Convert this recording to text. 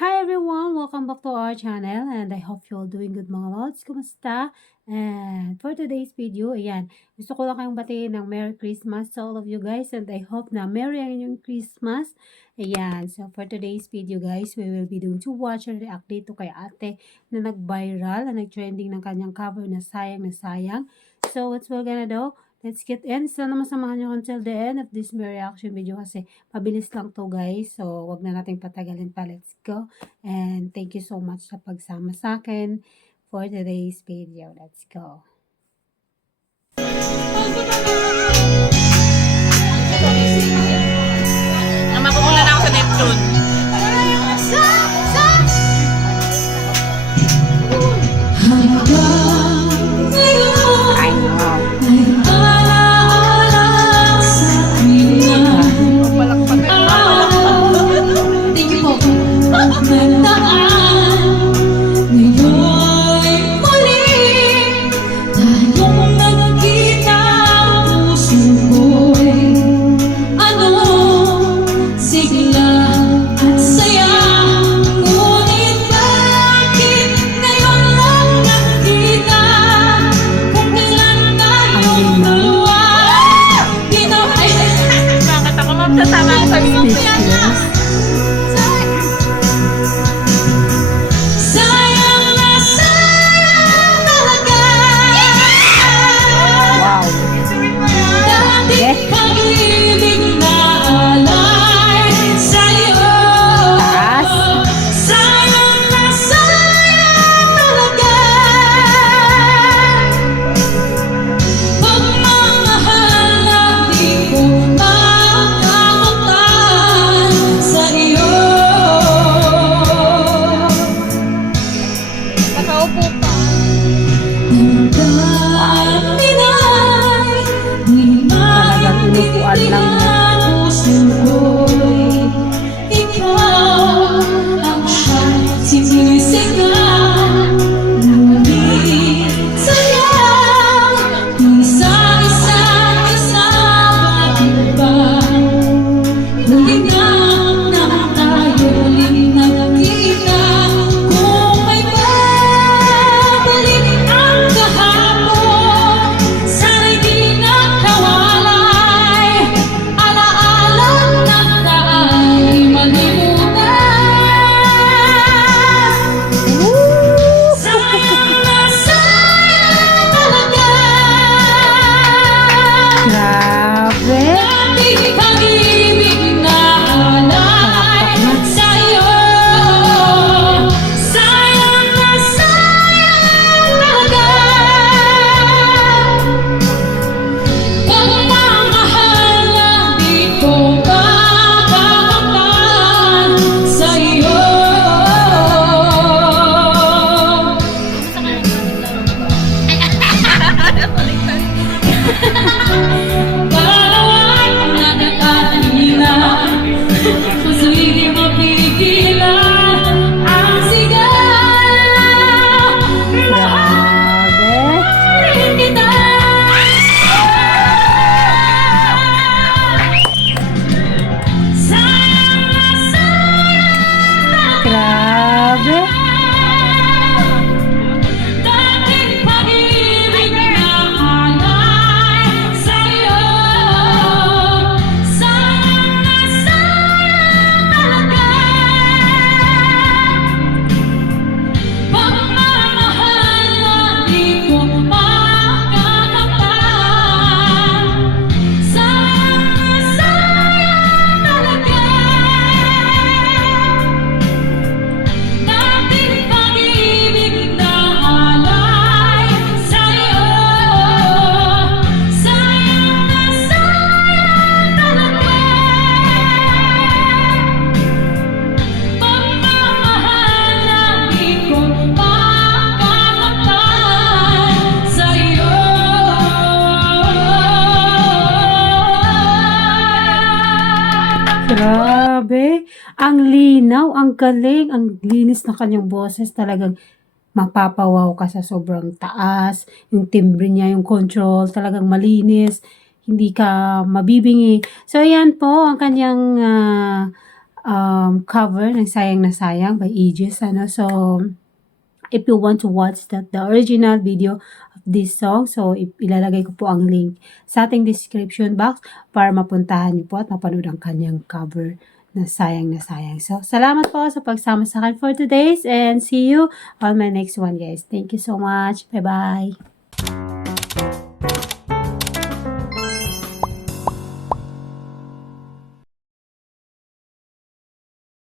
Hi everyone! Welcome back to our channel and I hope you're all doing good mga lods. Kumusta? And for today's video, ayan, gusto ko lang kayong batiin ng Merry Christmas to all of you guys and I hope na Merry ang inyong Christmas. Ayan, so for today's video guys, we will be doing to watch and react dito kay ate na nag-viral, na nag-trending ng kanyang cover na sayang na sayang. So what's we're gonna do? Let's get in. Sana masamahan nyo until the end of this reaction video kasi mabilis lang to guys. So, wag na nating patagalin pa. Let's go. And thank you so much sa pagsama sa akin for today's video. Let's go. Mapupunta na ako sa Neptune. Grabe, ang linaw, ang galing, ang linis ng kanyang boses, talagang mapapawaw ka sa sobrang taas, yung timbre niya, yung control, talagang malinis, hindi ka mabibingi. So, ayan po ang kanyang cover ng Sayang na Sayang by Aegis. So, if you want to watch the original video of this song, so ilalagay ko po ang link sa ating description box para mapuntahan niyo po at mapanood ang kanyang cover na Sayang na Sayang. So, salamat po sa pagsama sa akin for today's and see you on my next one, guys. Thank you so much. Bye-bye.